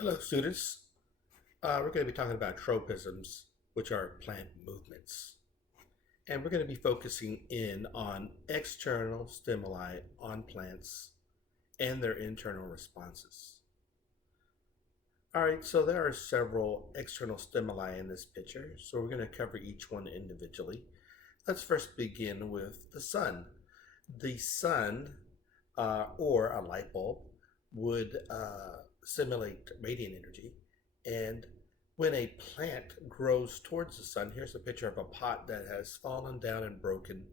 Hello, students. We're going to be talking about tropisms, which are plant movements. And we're going to be focusing in on external stimuli on plants and their internal responses. All right, so there are several external stimuli in this picture, so we're going to cover each one individually. Let's first begin with the sun. The sun, or a light bulb, would simulate radiant energy. And when a plant grows towards the sun, here's a picture of a pot that has fallen down and broken,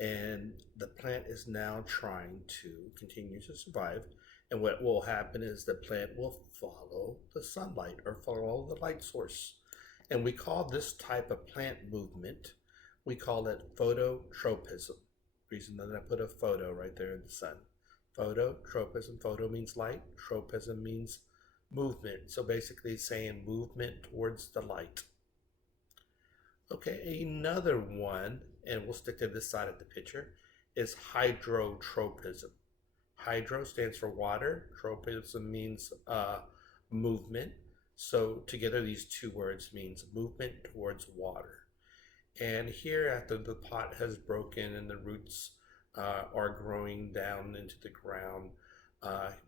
and the plant is now trying to continue to survive. And what will happen is the plant will follow the sunlight or follow the light source. And we call this type of plant movement, we call it phototropism. Reason that I put a photo right there in the sun. Phototropism. Photo means light. Tropism means movement. So basically it's saying movement towards the light. Okay, another one, and we'll stick to this side of the picture, is hydrotropism. Hydro stands for water. Tropism means movement. So together these two words means movement towards water. And here after the pot has broken and the roots are growing down into the ground,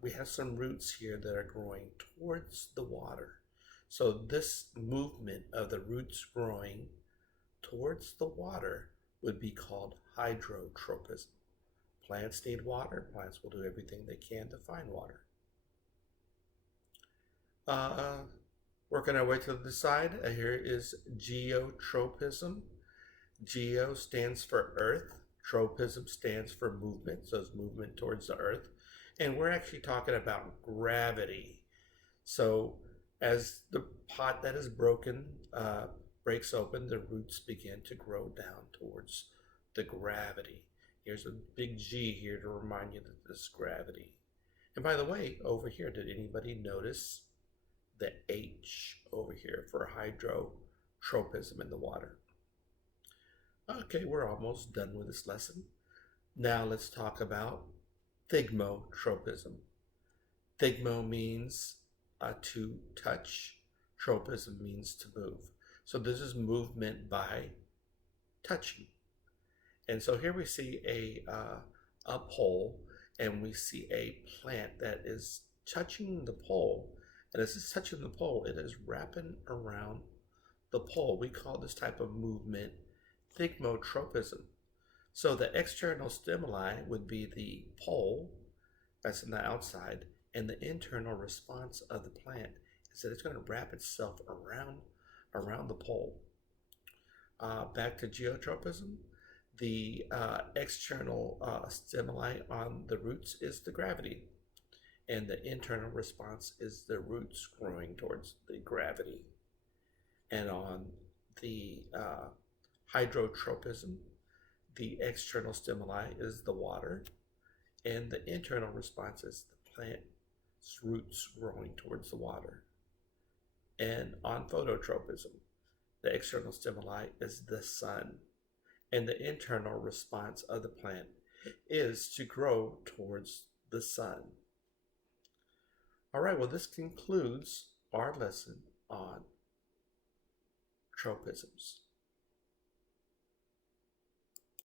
we have some roots here that are growing towards the water. So this movement of the roots growing towards the water would be called hydrotropism. Plants need water. Plants will do everything they can to find water. Working our way to the side, here is geotropism. Geo stands for earth. Tropism stands for movement, so it's movement towards the earth. And we're actually talking about gravity. So as the pot that is broken breaks open, the roots begin to grow down towards the gravity. Here's a big G here to remind you that this is gravity. And by the way, over here, did anybody notice the H over here for hydrotropism in the water? Okay, we're almost done with this lesson. Now let's talk about thigmotropism. Thigmo means to touch. Tropism means to move. So this is movement by touching. And so here we see a pole, and we see a plant that is touching the pole. And as it's touching the pole, it is wrapping around the pole. We call this type of movement thigmotropism. So the external stimuli would be the pole that's in the outside, and the internal response of the plant is that it's going to wrap itself around the pole. Back to geotropism. The external stimuli on the roots is the gravity, and the internal response is the roots growing towards the gravity. And on the hydrotropism, the external stimuli is the water, and the internal response is the plant's roots growing towards the water. And on phototropism, the external stimuli is the sun, and the internal response of the plant is to grow towards the sun. All right, well, this concludes our lesson on tropisms.